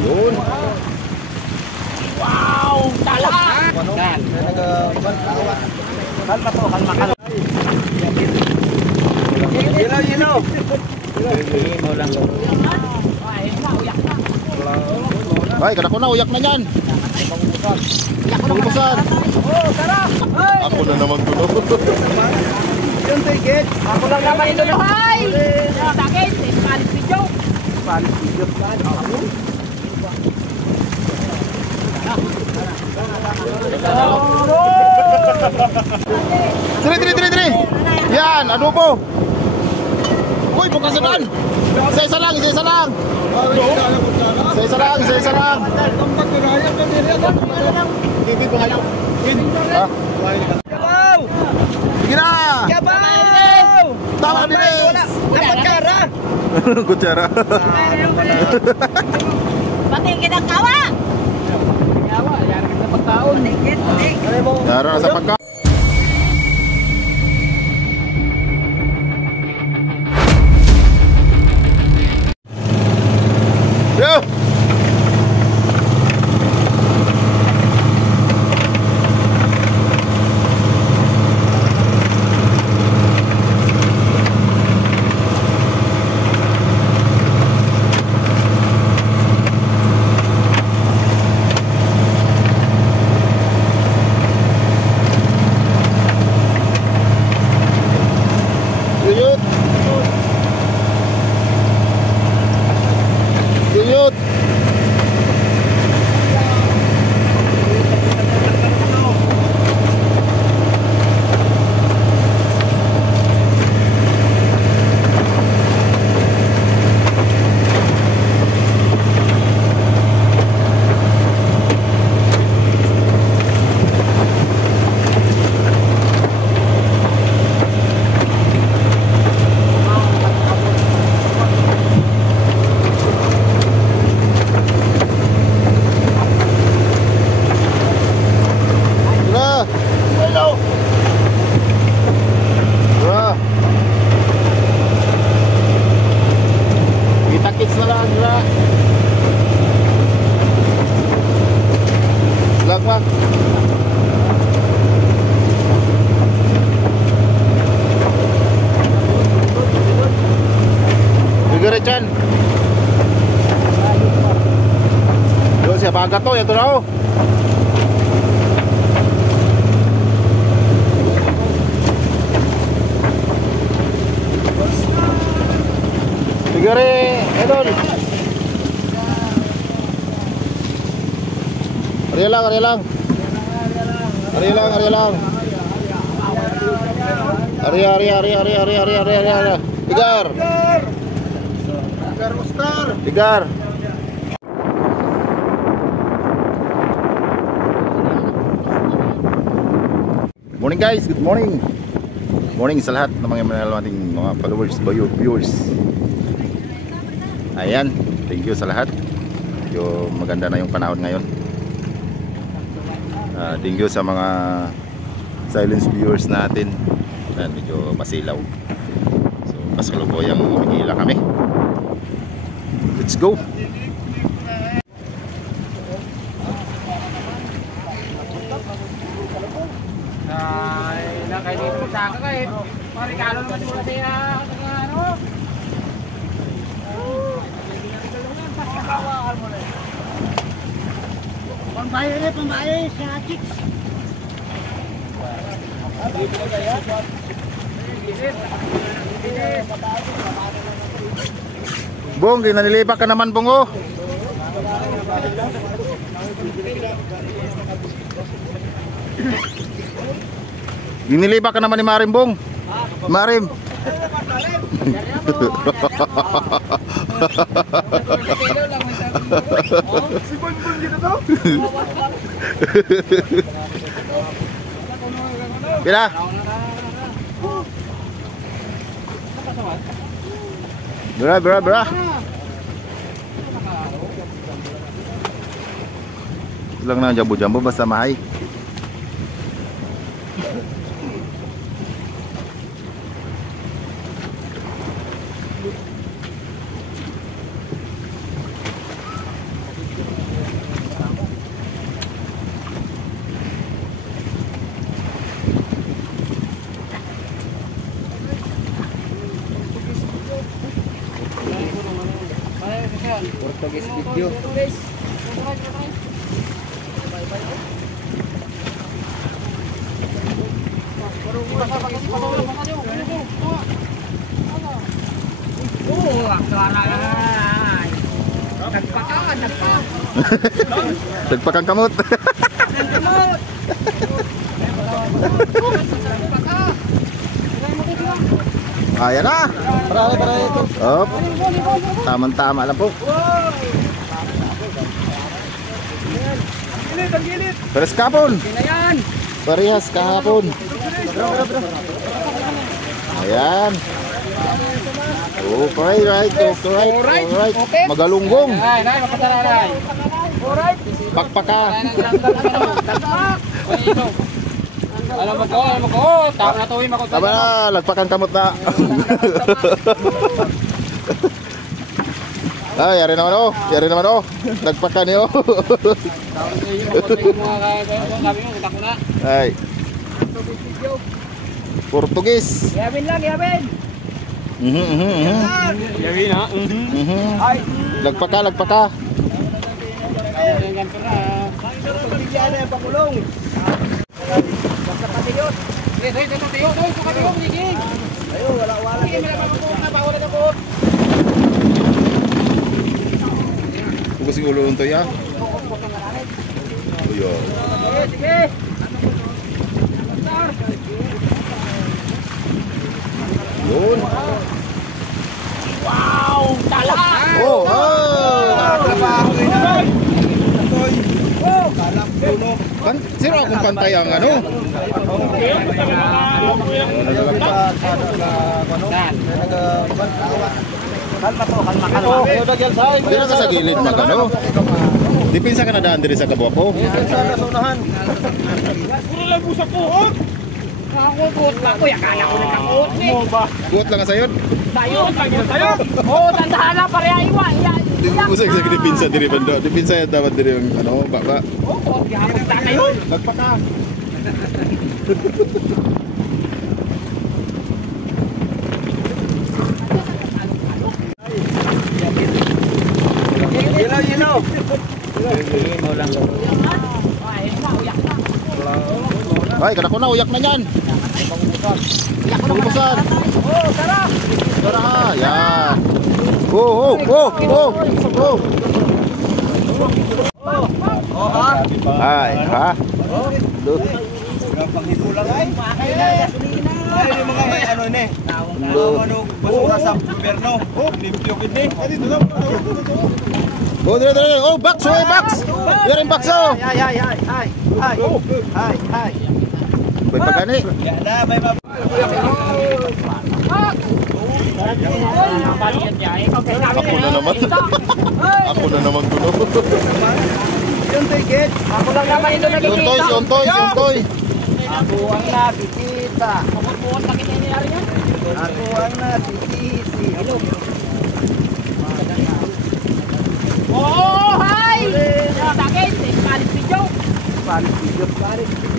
Yun. Wow! Tala! Kalma to, kalma. Yelo. Mo lang. Ay, kada ko na, uyak na yan. Pungkusan. Oh, tara! Ako na naman ko. Yung ticket. Ako lang naman ito na. Hi! Sa akin, Spanish video. Spanish video. Tiri. Yan, adobo. Uy, bukas na dan. Isa-isa lang. Isa-isa lang. Bibig ko ngayon. Ha? Sige na. Yabaw! Tama din. Kutsara. Kutsara. Pati kinakawa. Yawa, yara kita pagkaon. Yara na sa pagka. Yo! Yuyut! Kita-kits na lang, gra. Lag pa. Digerechan. Yo, siapa agak to ya tuh tau. Digere, edon. Ari lang. Ari. Tigar. Morning guys, good morning. Morning sa lahat ng mga mananalang ating mga followers, viewers. Ayan, thank you sa lahat. Medyo maganda na yung panahon ngayon. Thank you sa mga silence viewers natin. Medyo masilaw. So, kasalukuyang umihila kami. Let's go! Kayak dito sa akin kayo. Parikalo naman muna siya. Ano? Pambayar sa chicks. Bong, ginanilipak ka naman, Bong, oh. Ginilipak ka naman ni Marim, Bong. Marim. Si Bonbon gitu to? Pila? Bra. Lang na jambu-jambu basta mahay. Portuguese video. Nagpakang kamot. Ayan na. Parang ito. Op. Tama-tama lang po. Pares kahapon. Parehas kahapon. Ayan. Okay, right. Okay. Magalunggong. Pakpaka. Alam mo ko, tama na tuwing ako. Tama na, lagpakan kamot na. Yari naman oh. Lagpakan niyo. Ay. Portugis. Yabin lang, yabin. Yabin ha. Ay. Lagpaka. Bigyan na yung pakulong. Basta patiyot. Ayo, wala. Sige, bawal na po. Tugas yung ulo nito ya. Ayan. Sige. Yun. Wow, tala. Oh, sino akong pantay ang ano? Hindi na ka sa gilid mag ano? Dipinsa ka na daan diri sa Kabuapo? Puro lang po sa puhok. Nakakukot na ko, yakala ko nagkakot eh. Buot lang ka sayod? Sayod. Oo, tandahan na pareha iwan. Usay sa dipinsa diri bando. Dipinsa ya dapat diri yung ano, baba. Oo, gihapon na kayo. Nagpaka. Yelo. Ay, kada ko na uyak na niyan. Pungkusan. Oh, tara. Tara ha, yan. Oh. Ay, ha? Panghibulang ay. Ay, yung mga ano ni. Basura sa gobyerno. Limpyo kini. Oh, dire. Oh, box. Dire box oh. Ay. Ba't pagani? Yana, may Ako na naman kuno. Yung ticket. Ako lang naman ito nakikita. Yuntoy. Ako ang nakikita. Buwan nakita niya rin yan. Ako ang nakikisi. Oh, hi! Sakit, palis video.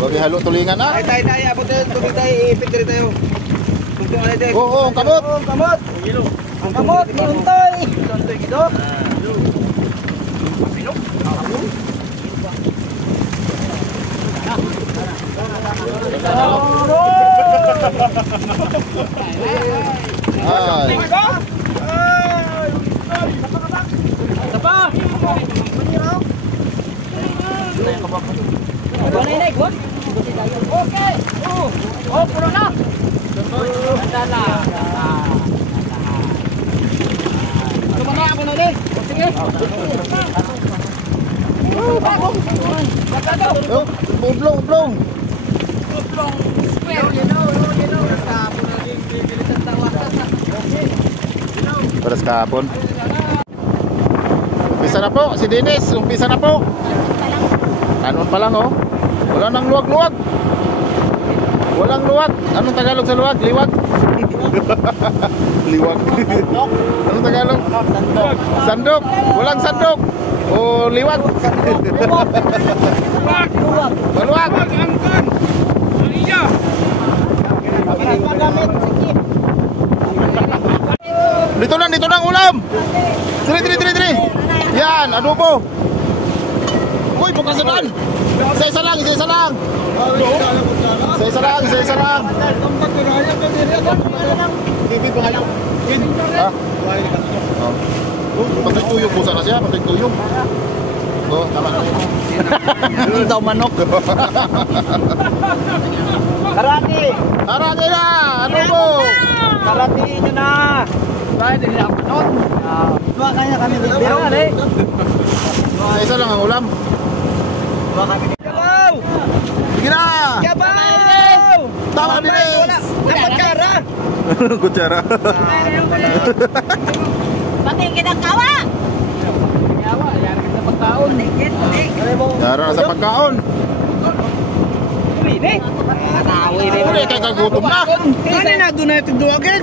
Huwag ihalo tulingan na. Ay, tayo. Abot tayo. Tubig tayo. Ipit rin tayo. Oo, ang kamot. Ang kamot, ni Untoy. Untoy gito. Ay. Okay. Oh, puno na. Dala. Tumana ako na ulit. Sige. Ublong. Paras kahapon. Umpisa na po, si Dennis. Umpisa na po. Kanon pa lang oh. Wala nang luwag-luwag. Walang luwag. Anong Tagalog sa luwag? Liwag? Liwag. Anong Tagalog? Sandok. Walang sandok. O liwag. Luwag. Angkan. Iya. Dito na ang ulam. Diri. Yan, adobo. Uy, bukas na dan. Isa-isa lang, isa-isa lang. Isa-isa lang, isa-isa lang. Ha? Patay tuyong po sana siya, patay tuyong. Oh, tama na. Ano daw manok? Karati! Karate na! Adobo! Karati nyo na! Bakit hindi ako manok? Dua kaya kami dito. Isa lang ang ulam. Dua kami dito. Yabaw! Sige na! Yabaw! Tama din eh! Dapat kara! Kutsara. Pati kinakawa. Yara na sa pagkaon. Uli Uli kay kagutom na. Kani na doon na ito duwagin?